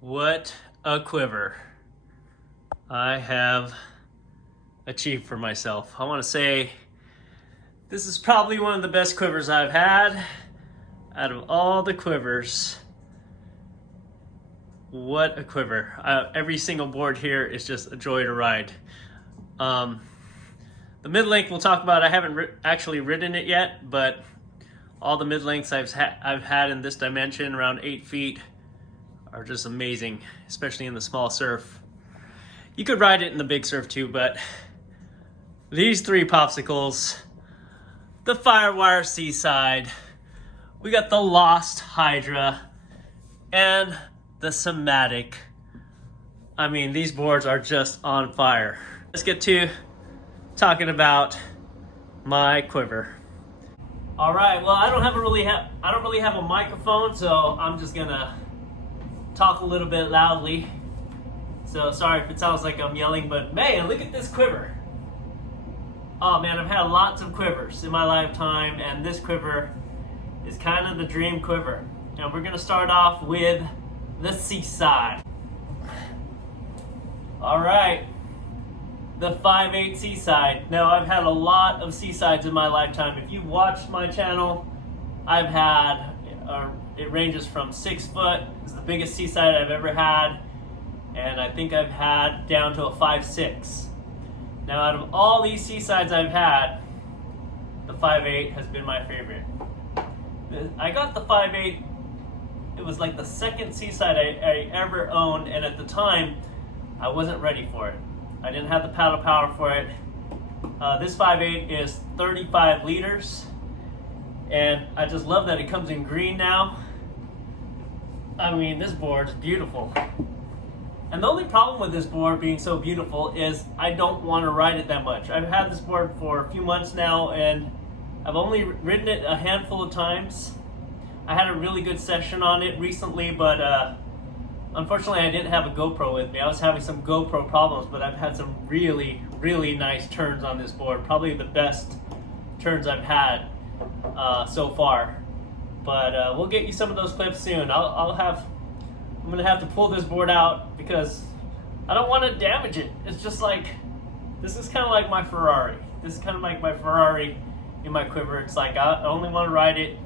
What a quiver I have achieved for myself. I want to say this is probably one of the best quivers I've had out of all the quivers. What a quiver. Every single board here is just a joy to ride. The mid-length we'll talk about, I haven't actually ridden it yet, but all the mid-lengths I've had in this dimension, around 8 feet, are just amazing, especially in the small surf. You could ride it in the big surf too, but these three popsicles, the Firewire Seaside, we got the Lost Hydra, and the Cymatic. I mean, these boards are just on fire. Let's get to talking about my quiver. All right, well, I don't really have a microphone, so I'm just gonna talk a little bit loudly. So sorry if it sounds like I'm yelling, but man, look at this quiver. Oh man, I've had lots of quivers in my lifetime, and this quiver is kind of the dream quiver. And we're gonna start off with the Seaside. All right, the 5/8 Seaside. Now, I've had a lot of Seasides in my lifetime. If you watched my channel, I've had, it ranges from 6 foot, it's the biggest Seaside I've ever had, and I think I've had down to a 5/6. Now, out of all these Seasides I've had, the 5/8 has been my favorite. I got the 5/8, it was like the second Seaside I ever owned, and at the time, I wasn't ready for it. I didn't have the paddle power for it. This 5/8 is 35 liters, and I just love that it comes in green now. I mean, this board's beautiful. And the only problem with this board being so beautiful is I don't want to ride it that much. I've had this board for a few months now, and I've only ridden it a handful of times. I had a really good session on it recently, but unfortunately I didn't have a GoPro with me. I was having some GoPro problems, but I've had some really, really nice turns on this board. Probably the best turns I've had so far. But we'll get you some of those clips soon. I'm gonna have to pull this board out because I don't want to damage it. It's just like, this is kind of like my Ferrari. This is kind of like my Ferrari in my quiver. It's like I only want to ride it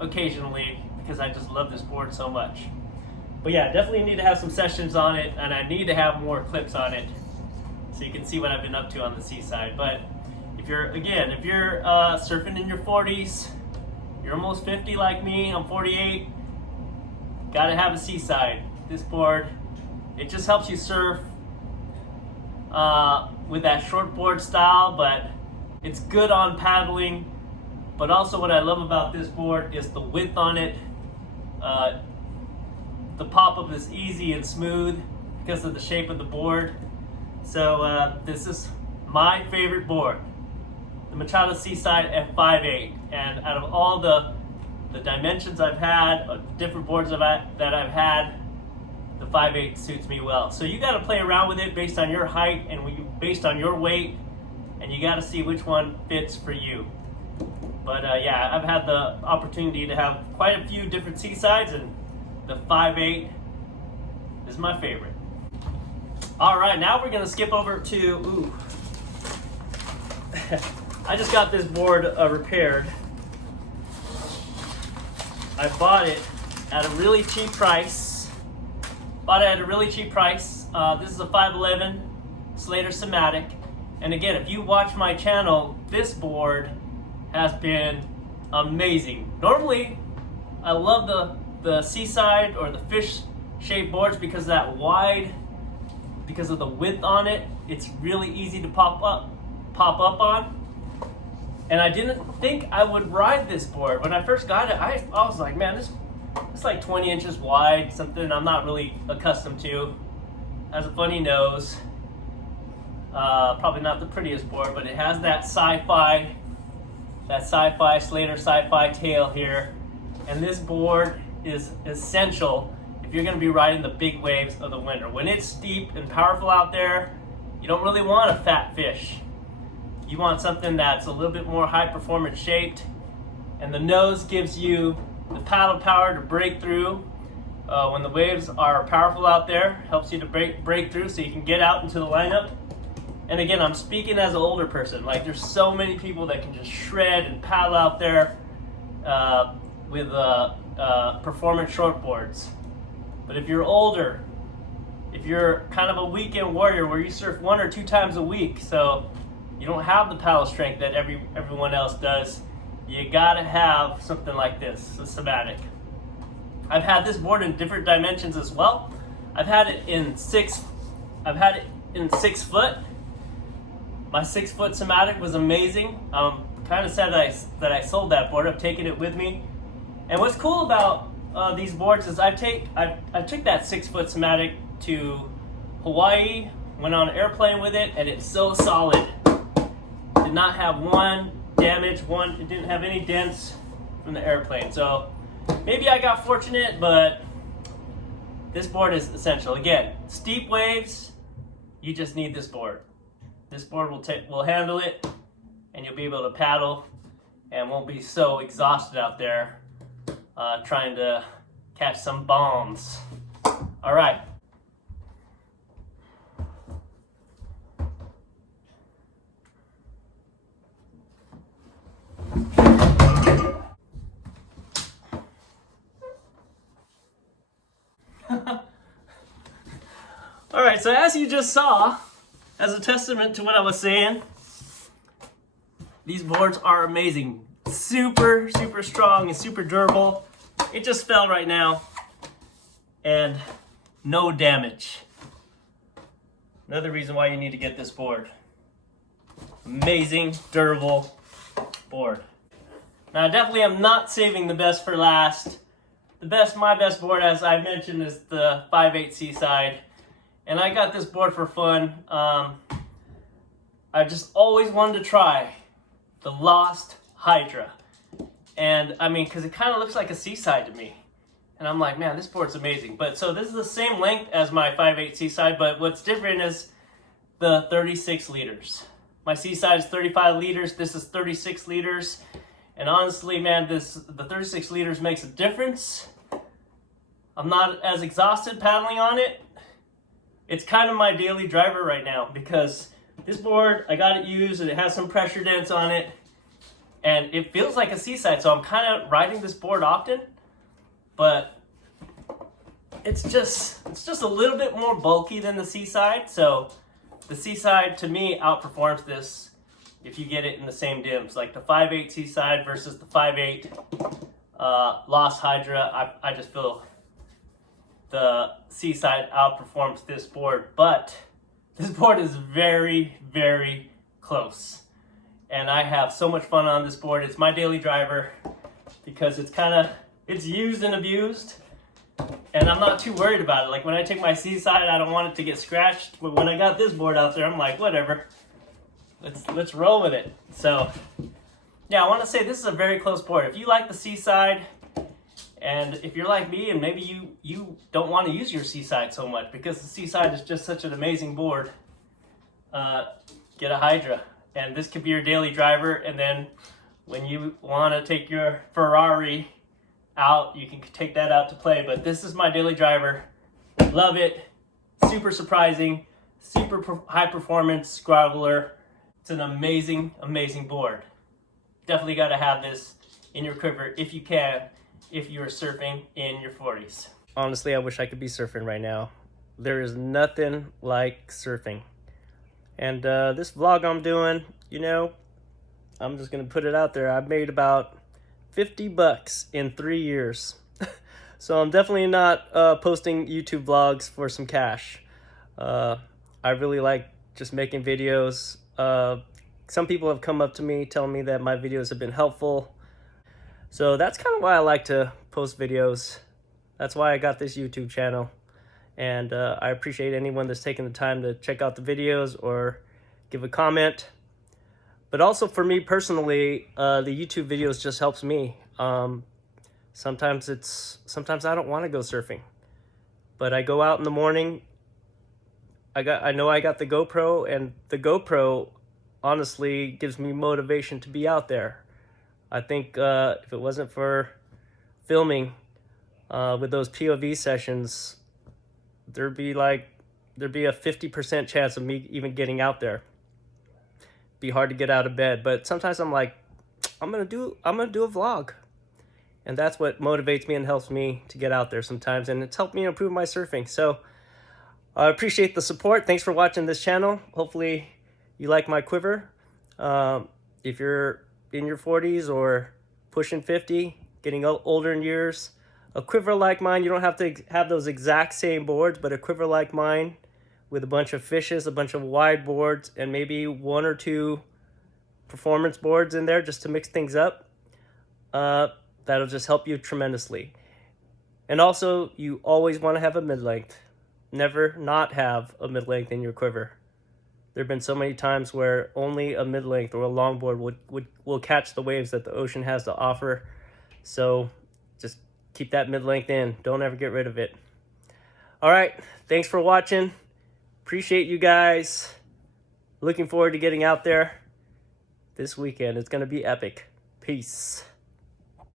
occasionally because I just love this board so much. But yeah, definitely need to have some sessions on it, and I need to have more clips on it so you can see what I've been up to on the Seaside. But if you're surfing in your 40s, you're almost 50 like me, I'm 48, gotta have a Seaside. This board, it just helps you surf with that shortboard style, but it's good on paddling. But also what I love about this board is the width on it. The pop-up is easy and smooth because of the shape of the board. So this is my favorite board, the Machado Seaside at 5/8. And out of all the dimensions I've had, different boards that I've had, the 5/8 suits me well. So you got to play around with it based on your height and based on your weight, and you got to see which one fits for you. But yeah, I've had the opportunity to have quite a few different Seasides, and the 5/8 is my favorite. All right, now we're gonna skip over to, I just got this board repaired. I bought it at a really cheap price. This is a 5'11 Slater Cymatic. And again, if you watch my channel, this board has been amazing. Normally, I love the Seaside or the fish-shaped boards because of the width on it. It's really easy to pop up on. And I didn't think I would ride this board. When I first got it, I was like, man, it's like 20 inches wide, something I'm not really accustomed to. Has a funny nose. Probably not the prettiest board, but it has that sci-fi Slater sci-fi tail here. And this board is essential if you're going to be riding the big waves of the winter. When it's steep and powerful out there, you don't really want a fat fish. You want something that's a little bit more high performance shaped, and the nose gives you the paddle power to break through when the waves are powerful out there, helps you to break through so you can get out into the lineup. And again, I'm speaking as an older person. Like, there's so many people that can just shred and paddle out there with performance shortboards. But if you're older, if you're kind of a weekend warrior where you surf 1 or 2 times a week, so you don't have the paddle strength that everyone else does, you gotta have something like this, the Cymatic. I've had this board in different dimensions as well. I've had it in 6 foot. My 6 foot Cymatic was amazing. Kind of sad that I sold that board. I've taken it with me. And what's cool about these boards is I took that 6 foot Cymatic to Hawaii, went on an airplane with it, and it's so solid. Did not have one damage, it didn't have any dents from the airplane. So maybe I got fortunate, but this board is essential. Again, steep waves, you just need this board. This board will handle it, and you'll be able to paddle and won't be so exhausted out there trying to catch some bombs. All right. All right, so as you just saw, as a testament to what I was saying, these boards are amazing. Super, super strong and super durable. It just fell right now, and no damage. Another reason why you need to get this board. Amazing, durable board. Now, I definitely am not saving the best for last. My best board, as I mentioned, is the 5/8 Seaside. And I got this board for fun. I just always wanted to try the Lost Hydra. And I mean, because it kind of looks like a Seaside to me. And I'm like, man, this board's amazing. But so this is the same length as my 5/8 Seaside, but what's different is the 36 liters. My Seaside is 35 liters, this is 36 liters. And honestly, man, the 36 liters makes a difference. I'm not as exhausted paddling on it. It's kind of my daily driver right now because this board, I got it used and it has some pressure dents on it. And it feels like a Seaside, so I'm kind of riding this board often. But it's just a little bit more bulky than the Seaside. So the Seaside, to me, outperforms this if you get it in the same dims. Like the 5/8 Seaside versus the 5/8 Lost Hydra, I just feel the Seaside outperforms this board, but this board is very, very close. And I have so much fun on this board. It's my daily driver because it's used and abused, and I'm not too worried about it. Like when I take my Seaside, I don't want it to get scratched, but when I got this board out there, I'm like, whatever, let's roll with it. So yeah, I want to say this is a very close board. If you like the Seaside, and if you're like me and maybe you don't want to use your Seaside so much because the Seaside is just such an amazing board, get a Hydra. And this could be your daily driver, and then when you want to take your Ferrari out, you can take that out to play. But this is my daily driver. Love it. Super surprising. Super high performance groveler. It's an amazing, amazing board. Definitely got to have this in your quiver if you can, if you're surfing in your 40s. Honestly, I wish I could be surfing right now. There is nothing like surfing. And this vlog I'm doing, you know, I'm just going to put it out there. I've made about $50 in 3 years. So I'm definitely not posting YouTube vlogs for some cash. I really like just making videos. Some people have come up to me telling me that my videos have been helpful. So that's kind of why I like to post videos. That's why I got this YouTube channel. And I appreciate anyone that's taking the time to check out the videos or give a comment. But also for me personally, the YouTube videos just helps me. Sometimes I don't want to go surfing, but I go out in the morning. I know I got the GoPro, and the GoPro honestly gives me motivation to be out there. I think if it wasn't for filming, with those POV sessions, there'd be a 50% chance of me even getting out there. Be hard to get out of bed, but sometimes I'm like, I'm gonna do a vlog, and that's what motivates me and helps me to get out there sometimes, and it's helped me improve my surfing. So I appreciate the support. Thanks for watching this channel. Hopefully you like my quiver. If you're in your 40s or pushing 50, getting older in years, a quiver like mine, you don't have to have those exact same boards, but a quiver like mine with a bunch of fishes, a bunch of wide boards, and maybe 1 or 2 performance boards in there just to mix things up, that'll just help you tremendously. And also, you always want to have a mid-length. Never not have a mid-length in your quiver. There have been so many times where only a mid-length or a longboard will catch the waves that the ocean has to offer. So just keep that mid-length in. Don't ever get rid of it. All right, thanks for watching. Appreciate you guys. Looking forward to getting out there this weekend. It's going to be epic. Peace.